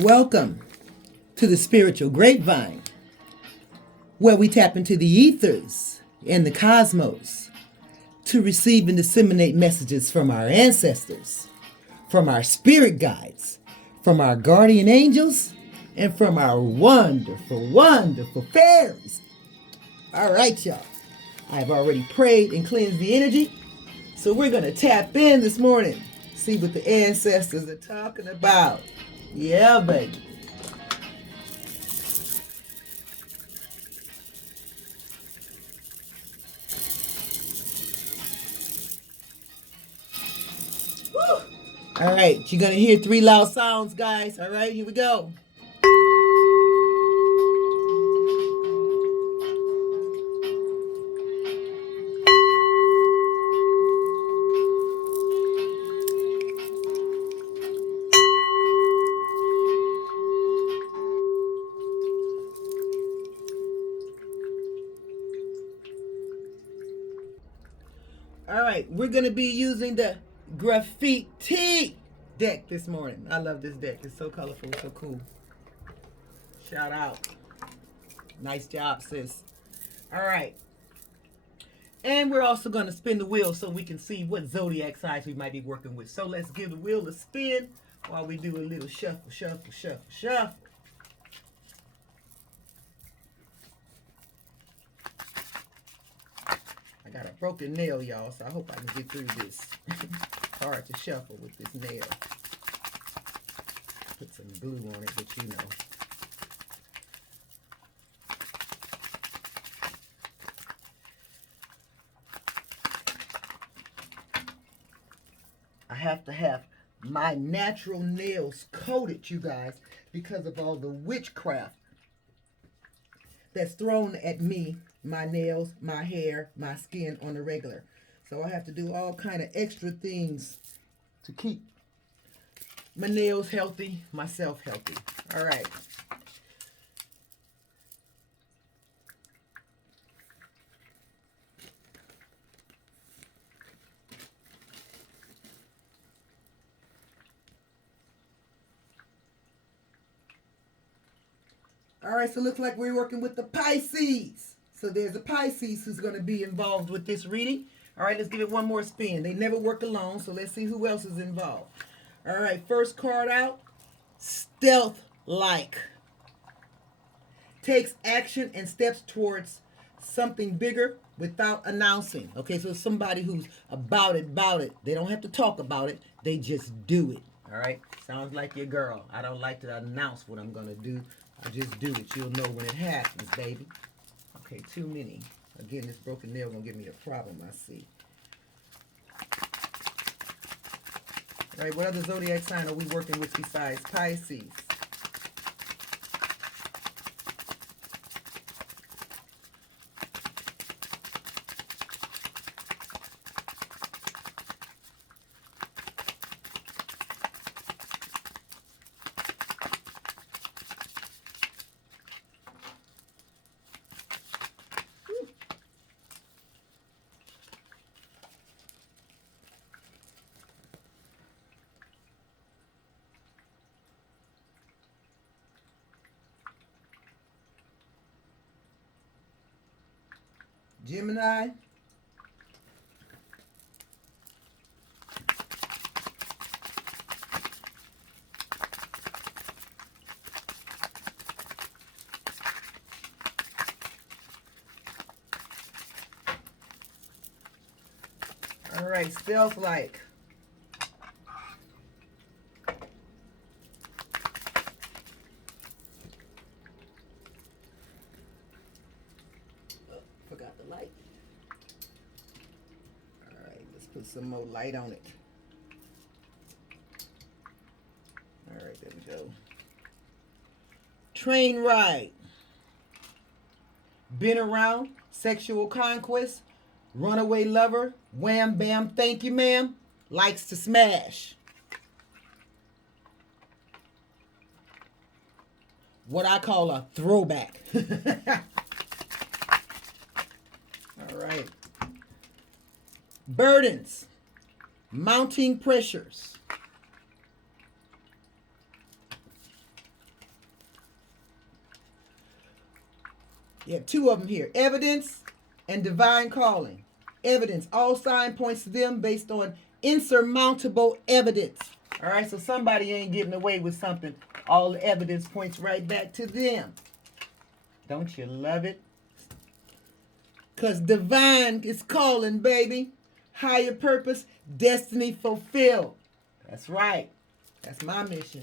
Welcome to the Spiritual Grapevine, where we tap into the ethers and the cosmos to receive and disseminate messages from our ancestors, from our spirit guides, from our guardian angels, and from our wonderful, wonderful fairies. All right, y'all. I've already prayed and cleansed the energy, so we're going to tap in this morning, see what the ancestors are talking about. Yeah, baby. Woo. All right, you're going to hear 3 loud sounds, guys. All right, here we go. All right, we're going to be using the graffiti deck this morning. I love this deck. It's so colorful, so cool. Shout out. Nice job, sis. All right. And we're also going to spin the wheel so we can see what zodiac signs we might be working with. So let's give the wheel a spin while we do a little shuffle, shuffle, shuffle, shuffle. I got a broken nail, y'all, so I hope I can get through this. Hard to shuffle with this nail. Put some glue on it, but you know. I have to have my natural nails coated, you guys, because of all the witchcraft that's thrown at me, my nails, my hair, my skin on the regular. So I have to do all kind of extra things to keep my nails healthy, myself healthy. All right. All right, so it looks like we're working with the Pisces. So there's a Pisces who's going to be involved with this reading. All right, let's give it one more spin. They never work alone, so let's see who else is involved. All right, first card out, stealth-like. Takes action and steps towards something bigger without announcing. Okay, so somebody who's about it. They don't have to talk about it. They just do it. All right, sounds like your girl. I don't like to announce what I'm going to do. I just do it. You'll know when it happens, baby. Okay, too many. Again, this broken nail going to give me a problem, I see. All right, what other zodiac sign are we working with besides Pisces? Gemini. All right, stealth-like. Forgot the light. All right, let's put some more light on it. All right, there we go. Train ride. Been around, sexual conquest, runaway lover, wham bam, thank you ma'am, likes to smash. What I call a throwback. All right. Burdens, mounting pressures. Yeah, two of them here. Evidence and divine calling. Evidence. All sign points to them based on insurmountable evidence. All right, so somebody ain't getting away with something. All the evidence points right back to them. Don't you love it? Because divine is calling, baby. Higher purpose, destiny fulfilled. That's right. That's my mission.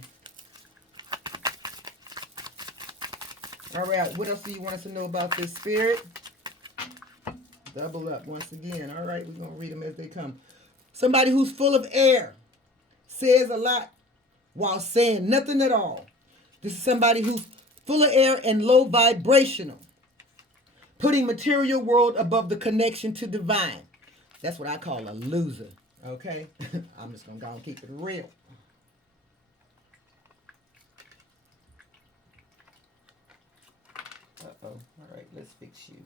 All right, what else do you want us to know about this, Spirit? Double up once again. All right, we're going to read them as they come. Somebody who's full of air says a lot while saying nothing at all. This is somebody who's full of air and low vibrational, putting material world above the connection to divine. That's what I call a loser, okay? I'm just going to go and keep it real. Uh-oh. All right, let's fix you.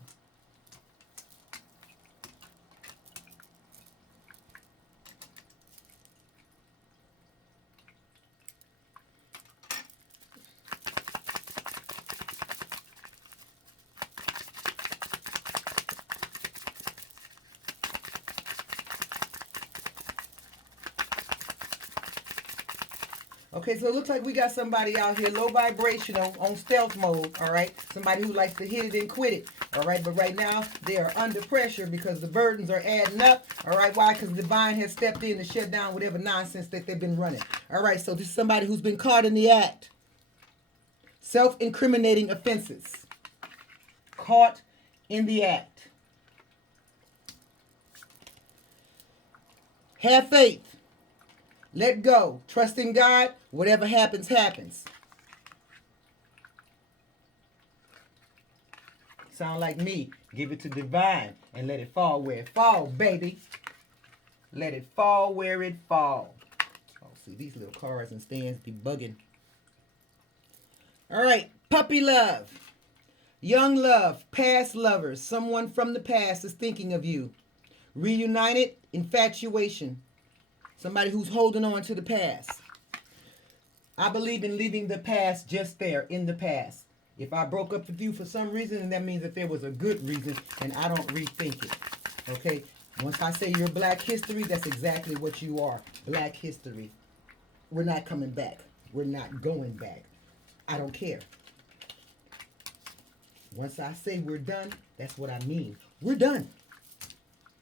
Okay, so it looks like we got somebody out here, low vibrational, on stealth mode, all right? Somebody who likes to hit it and quit it, all right? But right now, they are under pressure because the burdens are adding up, all right? Why? Because divine has stepped in to shut down whatever nonsense that they've been running. All right, so this is somebody who's been caught in the act. Self-incriminating offenses. Caught in the act. Have faith. Let go. Trust in God. Whatever happens, happens. Sound like me. Give it to divine and let it fall where it fall, baby. Let it fall where it fall. Oh, see, these little cards and stands be bugging. All right. Puppy love. Young love. Past lovers. Someone from the past is thinking of you. Reunited. Infatuation. Somebody who's holding on to the past. I believe in leaving the past just there, in the past. If I broke up with you for some reason, then that means that there was a good reason, and I don't rethink it. Okay? Once I say you're Black history, that's exactly what you are. Black history. We're not coming back. We're not going back. I don't care. Once I say we're done, that's what I mean. We're done.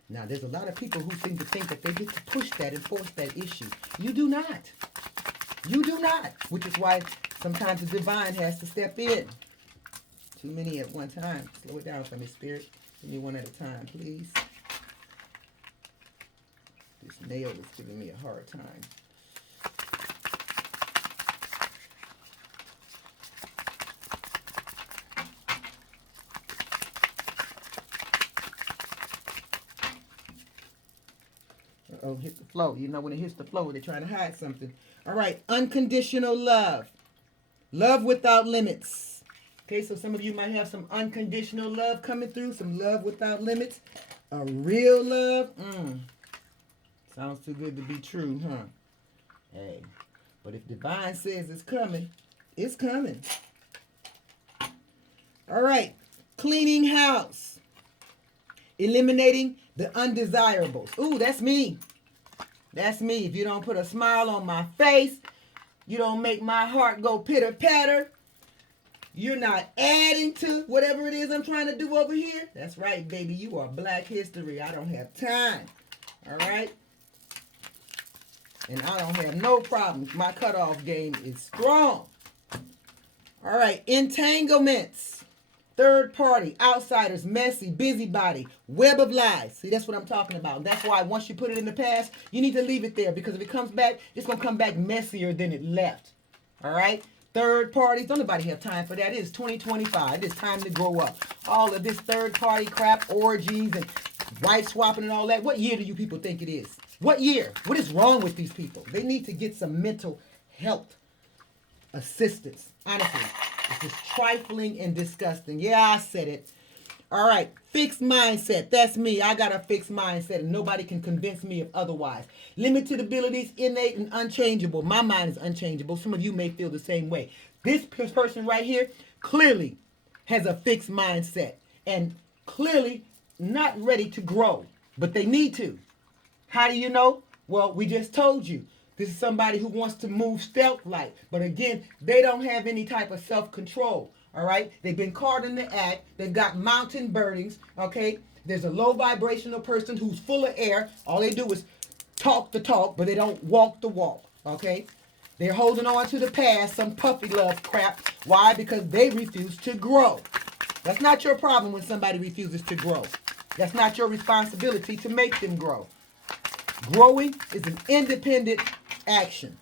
Now, there's a lot of people who seem to think that they get to push that and force that issue. You do not. You do not. Which is why sometimes the divine has to step in. Too many at one time. Slow it down for me, Spirit. Give me one at a time, please. This nail is giving me a hard time. Oh, hit the flow. You know, when it hits the flow, they're trying to hide something. All right, unconditional love. Love without limits. Okay, so some of you might have some unconditional love coming through, some love without limits. A real love, sounds too good to be true, huh? Hey, but if divine says it's coming, it's coming. All right, cleaning house. Eliminating the undesirables. Ooh, that's me. That's me. If you don't put a smile on my face, you don't make my heart go pitter-patter, you're not adding to whatever it is I'm trying to do over here. That's right, baby. You are Black history. I don't have time. All right? And I don't have no problems. My cutoff game is strong. All right. Entanglements. Third party, outsiders, messy, busybody, web of lies. See, that's what I'm talking about. That's why once you put it in the past, you need to leave it there. Because if it comes back, it's going to come back messier than it left. All right? Third parties, don't nobody have time for that. It is 2025. It is time to grow up. All of this third party crap, orgies and wife swapping and all that. What year do you people think it is? What year? What is wrong with these people? They need to get some mental health assistance. Honestly, it's just trifling and disgusting. Yeah, I said it. All right, fixed mindset. That's me. I got a fixed mindset, and nobody can convince me of otherwise. Limited abilities, innate and unchangeable. My mind is unchangeable. Some of you may feel the same way. This person right here, clearly, has a fixed mindset and clearly not ready to grow, but they need to. How do you know? Well, we just told you. This is somebody who wants to move stealth-like. But again, they don't have any type of self-control. All right? They've been caught in the act. They've got mountain burnings. Okay? There's a low vibrational person who's full of air. All they do is talk the talk, but they don't walk the walk. Okay? They're holding on to the past, some puppy love crap. Why? Because they refuse to grow. That's not your problem when somebody refuses to grow. That's not your responsibility to make them grow. Growing is an independent action.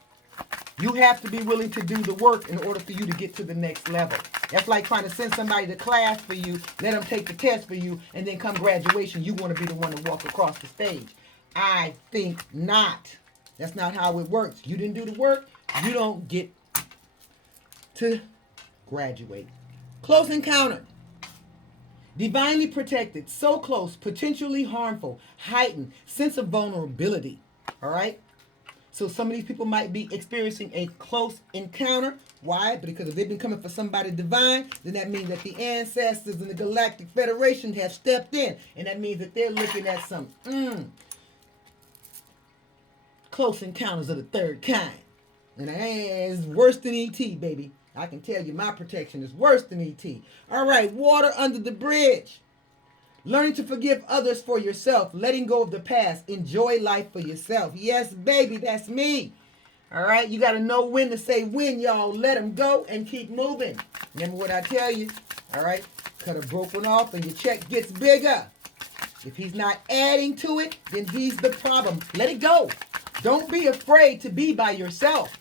You have to be willing to do the work in order for you to get to the next level. That's like trying to send somebody to class for you, let them take the test for you, and then come graduation, you want to be the one to walk across the stage. I think not. That's not how it works. You didn't do the work, you don't get to graduate. Close encounter. Divinely protected, so close, potentially harmful, heightened, sense of vulnerability. All right? So some of these people might be experiencing a close encounter. Why? Because if they've been coming for somebody divine, then that means that the ancestors and the Galactic Federation have stepped in. And that means that they're looking at some close encounters of the third kind. And it's worse than E.T., baby. I can tell you my protection is worse than E.T. All right, water under the bridge. Learning to forgive others for yourself. Letting go of the past. Enjoy life for yourself. Yes, baby, that's me. All right, you got to know when to say when, y'all. Let them go and keep moving. Remember what I tell you. All right, cut a broke one off and your check gets bigger. If he's not adding to it, then he's the problem. Let it go. Don't be afraid to be by yourself.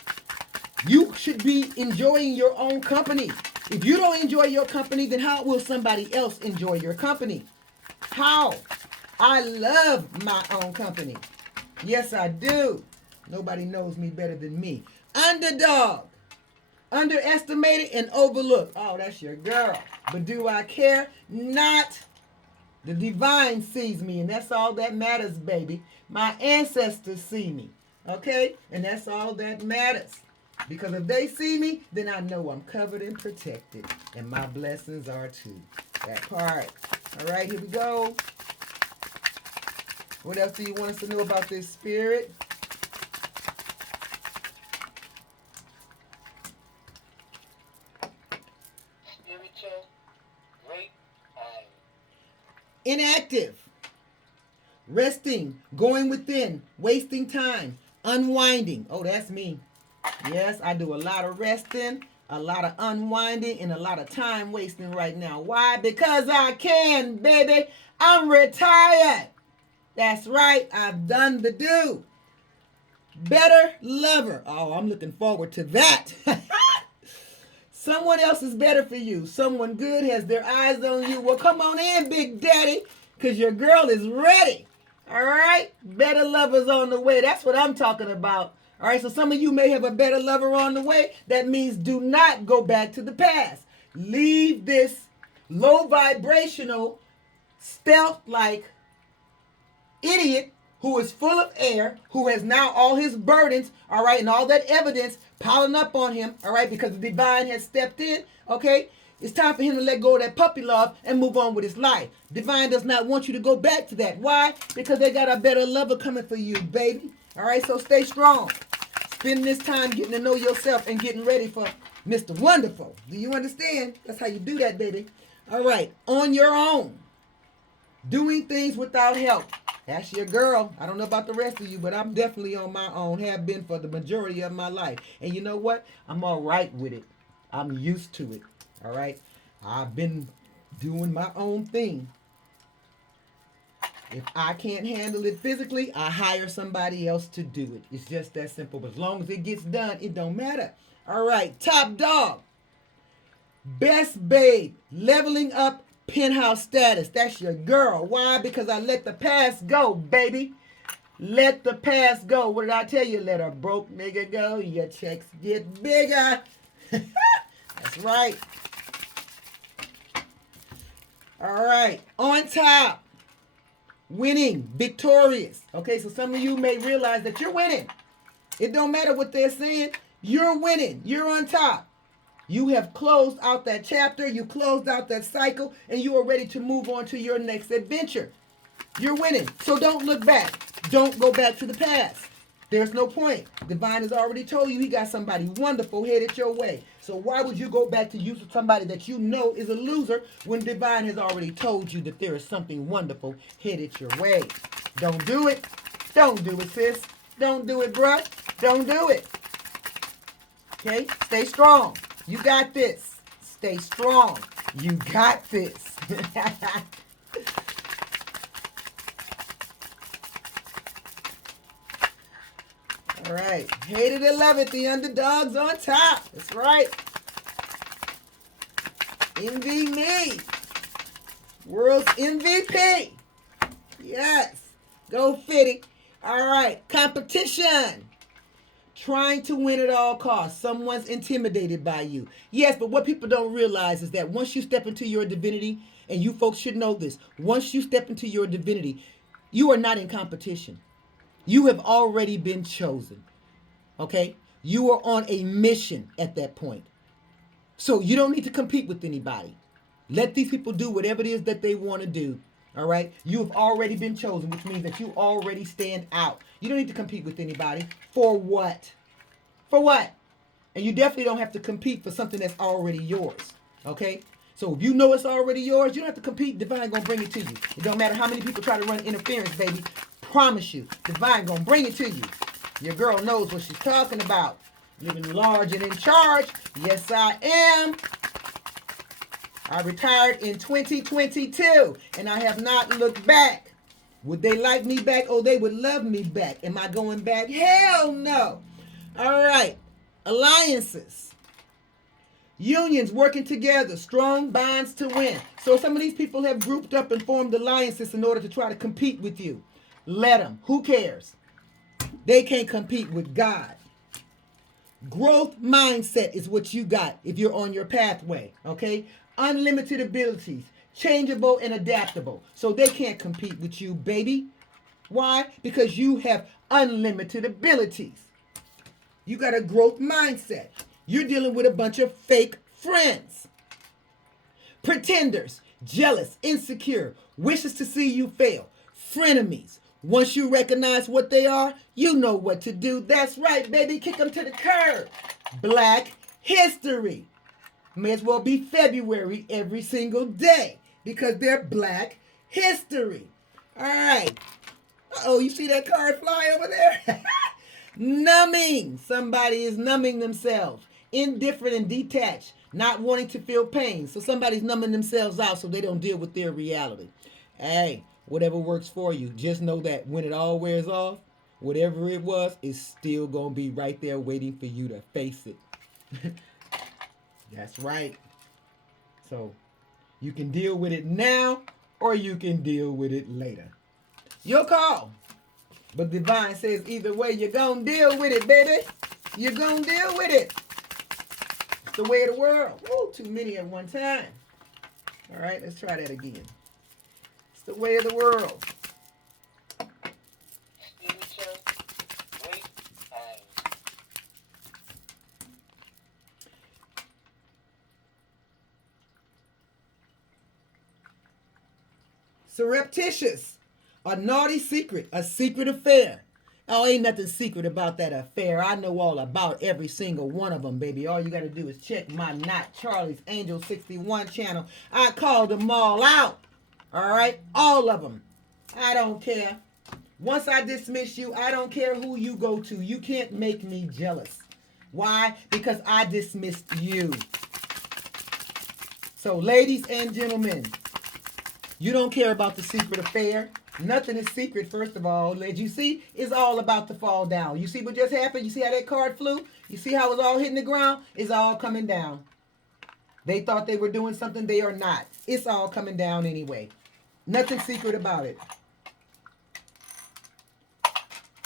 You should be enjoying your own company. If you don't enjoy your company, then how will somebody else enjoy your company? How? I love my own company. Yes, I do. Nobody knows me better than me. Underdog. Underestimated and overlooked. Oh, that's your girl. But do I care? Not. The divine sees me, and that's all that matters, baby. My ancestors see me. Okay? And that's all that matters. Because if they see me, then I know I'm covered and protected. And my blessings are too. That part. All right, here we go. What else do you want us to know about this spirit? Spiritual Grapevine. Inactive. Resting. Going within. Wasting time. Unwinding. Oh, that's me. Yes, I do a lot of resting, a lot of unwinding, and a lot of time wasting right now. Why? Because I can, baby. I'm retired. That's right. I've done the do. Better lover. Oh, I'm looking forward to that. Someone else is better for you. Someone good has their eyes on you. Well, come on in, Big Daddy, because your girl is ready. All right? Better lovers on the way. That's what I'm talking about. All right, so some of you may have a better lover on the way. That means do not go back to the past. Leave this low vibrational, stealth-like idiot who is full of air, who has now all his burdens, all right, and all that evidence piling up on him, all right, because the divine has stepped in, okay? It's time for him to let go of that puppy love and move on with his life. Divine does not want you to go back to that. Why? Because they got a better lover coming for you, baby. All right, so stay strong. Spend this time getting to know yourself and getting ready for Mr. Wonderful. Do you understand? That's how you do that, baby. All right, on your own. Doing things without help. That's your girl. I don't know about the rest of you, but I'm definitely on my own. Have been for the majority of my life. And you know what? I'm all right with it. I'm used to it. All right? I've been doing my own thing. If I can't handle it physically, I hire somebody else to do it. It's just that simple. But as long as it gets done, it don't matter. All right, top dog. Best babe. Leveling up penthouse status. That's your girl. Why? Because I let the past go, baby. Let the past go. What did I tell you? Let a broke nigga go. Your checks get bigger. That's right. All right. On top. Winning, victorious. Okay, so some of you may realize that you're winning. It don't matter what they're saying. You're winning. You're on top. You have closed out that chapter, you closed out that cycle, and you are ready to move on to your next adventure. You're winning. So don't look back. Don't go back to the past. There's no point. Divine has already told you he got somebody wonderful headed your way. So why would you go back to use somebody that you know is a loser when Divine has already told you that there is something wonderful headed your way? Don't do it. Don't do it, sis. Don't do it, bruh. Don't do it. Okay? Stay strong. You got this. Stay strong. You got this. All right. Hated it, love it. The underdog's on top. That's right. Envy me. World's MVP. Yes. Go Fitty. All right. Competition. Trying to win at all costs. Someone's intimidated by you. Yes, but what people don't realize is that once you step into your divinity, and you folks should know this, once you step into your divinity, you are not in competition. You have already been chosen. Okay? You are on a mission at that point. So you don't need to compete with anybody. Let these people do whatever it is that they want to do. All right? You have already been chosen, which means that you already stand out. You don't need to compete with anybody. For what? For what? And you definitely don't have to compete for something that's already yours. Okay? So if you know it's already yours, you don't have to compete. Divine gonna bring it to you. It don't matter how many people try to run interference, baby. Promise you, Divine gonna bring it to you. Your girl knows what she's talking about. Living large and in charge. Yes, I am. I retired in 2022, and I have not looked back. Would they like me back? Oh, they would love me back. Am I going back? Hell no. All right. Alliances. Unions working together. Strong bonds to win. So some of these people have grouped up and formed alliances in order to try to compete with you. Let them. Who cares? They can't compete with God. Growth mindset is what you got if you're on your pathway, okay? Unlimited abilities, changeable and adaptable. So they can't compete with you, baby. Why? Because you have unlimited abilities. You got a growth mindset. You're dealing with a bunch of fake friends. Pretenders, jealous, insecure, wishes to see you fail. Frenemies. Once you recognize what they are, you know what to do. That's right, baby. Kick them to the curb. Black history. May as well be February every single day because they're Black history. All right. Uh-oh, you see that card fly over there? Numbing. Somebody is numbing themselves. Indifferent and detached. Not wanting to feel pain. So somebody's numbing themselves out so they don't deal with their reality. Hey, whatever works for you. Just know that when it all wears off, whatever it was is still going to be right there waiting for you to face it. That's right. So you can deal with it now or you can deal with it later. Your call. But Divine says either way, you're going to deal with it, baby. You're going to deal with it. It's the way of the world. Woo, too many at one time. All right, let's try that again. It's the way of the world. Spiritual Grapevine. Surreptitious. A naughty secret. A secret affair. Oh, ain't nothing secret about that affair. I know all about every single one of them, baby. All you got to do is check my Not Charlie's Angel 61 channel. I called them all out. All right? All of them. I don't care. Once I dismiss you, I don't care who you go to. You can't make me jealous. Why? Because I dismissed you. So, ladies and gentlemen, you don't care about the secret affair. Nothing is secret, first of all. As you see, it's all about to fall down. You see what just happened? You see how that card flew? You see how it's all hitting the ground? It's all coming down. They thought they were doing something. They are not. It's all coming down anyway. Nothing secret about it.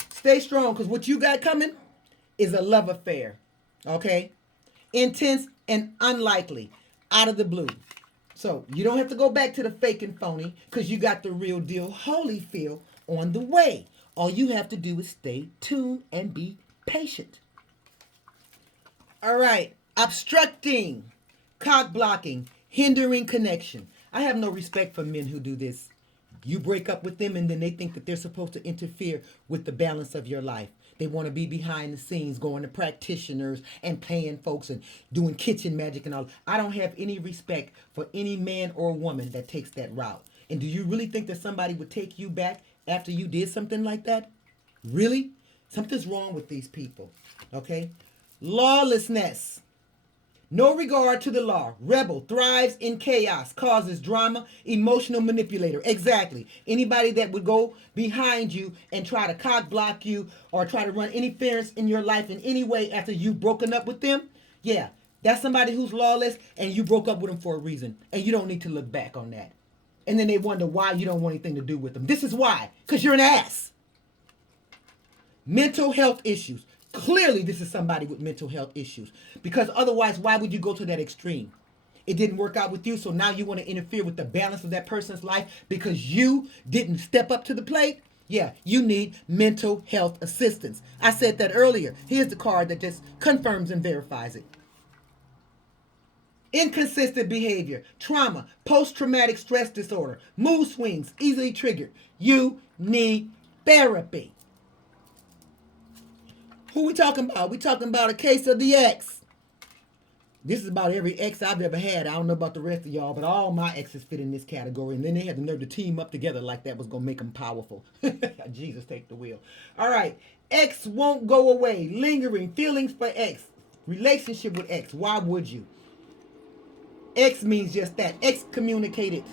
Stay strong, because what you got coming is a love affair. Okay? Intense and unlikely. Out of the blue. So you don't have to go back to the fake and phony because you got the real deal Holyfield on the way. All you have to do is stay tuned and be patient. All right. obstructing, cock blocking, hindering connection. I have no respect for men who do this. You break up with them and then they think that they're supposed to interfere with the balance of your life. They want to be behind the scenes, going to practitioners and paying folks and doing kitchen magic and all. I don't have any respect for any man or woman that takes that route. And do you really think that somebody would take you back after you did something like that? Really? Something's wrong with these people. Okay? Lawlessness. No regard to the law. Rebel, thrives in chaos, causes drama, emotional manipulator. Exactly. Anybody that would go behind you and try to cock block you or try to run interference in your life in any way after you've broken up with them, yeah, that's somebody who's lawless and you broke up with them for a reason. And you don't need to look back on that. And then they wonder why you don't want anything to do with them. This is why. Because you're an ass. Mental health issues. Clearly, this is somebody with mental health issues. Because otherwise, why would you go to that extreme? It didn't work out with you, so now you want to interfere with the balance of that person's life because you didn't step up to the plate? Yeah, you need mental health assistance. I said that earlier. Here's the card that just confirms and verifies it. Inconsistent behavior, trauma, post-traumatic stress disorder, mood swings, easily triggered. You need therapy. Who we talking about? We talking about a case of the ex. This is about every ex I've ever had. I don't know about the rest of y'all, but all my exes fit in this category. And then they had the nerve to team up together like that was going to make them powerful. Jesus, take the wheel. All right. Ex won't go away. Lingering feelings for ex. Relationship with ex. Why would you? Ex means just that. Excommunicated.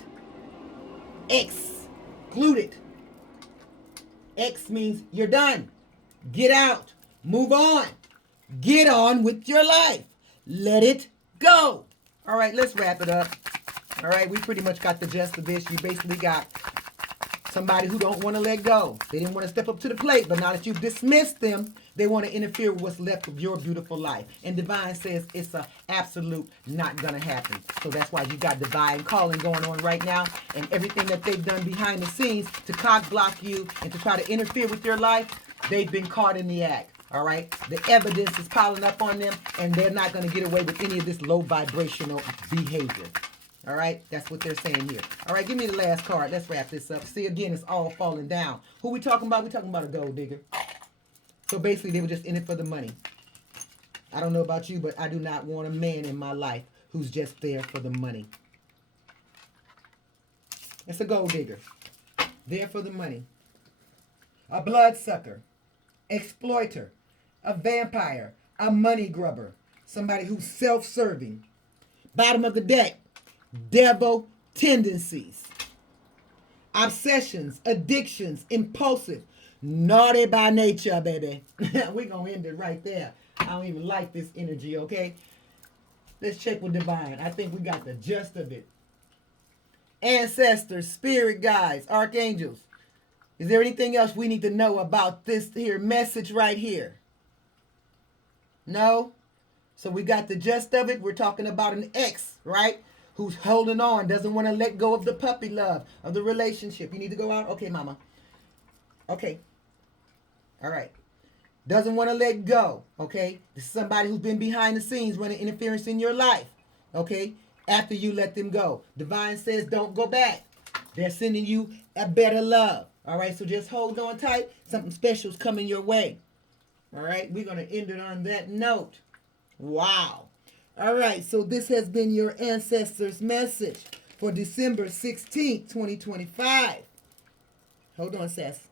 Excluded. Ex means you're done. Get out. Move on. Get on with your life. Let it go. All right, let's wrap it up. All right, we pretty much got the gist of this. You basically got somebody who don't want to let go. They didn't want to step up to the plate, but now that you've dismissed them, they want to interfere with what's left of your beautiful life. And Divine says it's a absolute not going to happen. So that's why you got Divine calling going on right now. And everything that they've done behind the scenes to cock block you and to try to interfere with your life, they've been caught in the act. All right, the evidence is piling up on them, and they're not going to get away with any of this low vibrational behavior. All right, that's what they're saying here. All right, give me the last card. Let's wrap this up. See, again, it's all falling down. Who we talking about? We talking about a gold digger. So basically, they were just in it for the money. I don't know about you, but I do not want a man in my life who's just there for the money. It's a gold digger. There for the money. A bloodsucker. Exploiter. A vampire, a money grubber, somebody who's self-serving. Bottom of the deck, devil tendencies, obsessions, addictions, impulsive, naughty by nature, baby. We're going to end it right there. I don't even like this energy, okay? Let's check with Divine. I think we got the gist of it. Ancestors, spirit guides, archangels. Is there anything else we need to know about this here message right here? No? So we got the gist of it. We're talking about an ex, right? Who's holding on, doesn't want to let go of the puppy love, of the relationship. You need to go out? Okay, mama. Okay. All right. Doesn't want to let go, okay? This is somebody who's been behind the scenes running interference in your life, okay? After you let them go. Divine says don't go back. They're sending you a better love, all right? So just hold on tight. Something special is coming your way. All right, we're going to end it on that note. Wow. All right, so this has been your Ancestors message for December 16th, 2025. Hold on, Seth.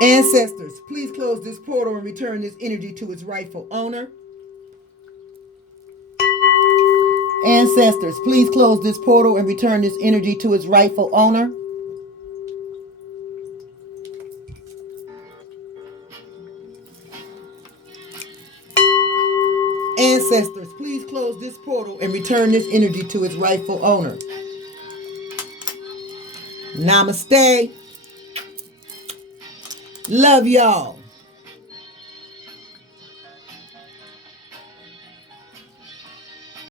Ancestors, please close this portal and return this energy to its rightful owner. Ancestors, please close this portal and return this energy to its rightful owner. Ancestors, please close this portal and return this energy to its rightful owner. Namaste. Love y'all.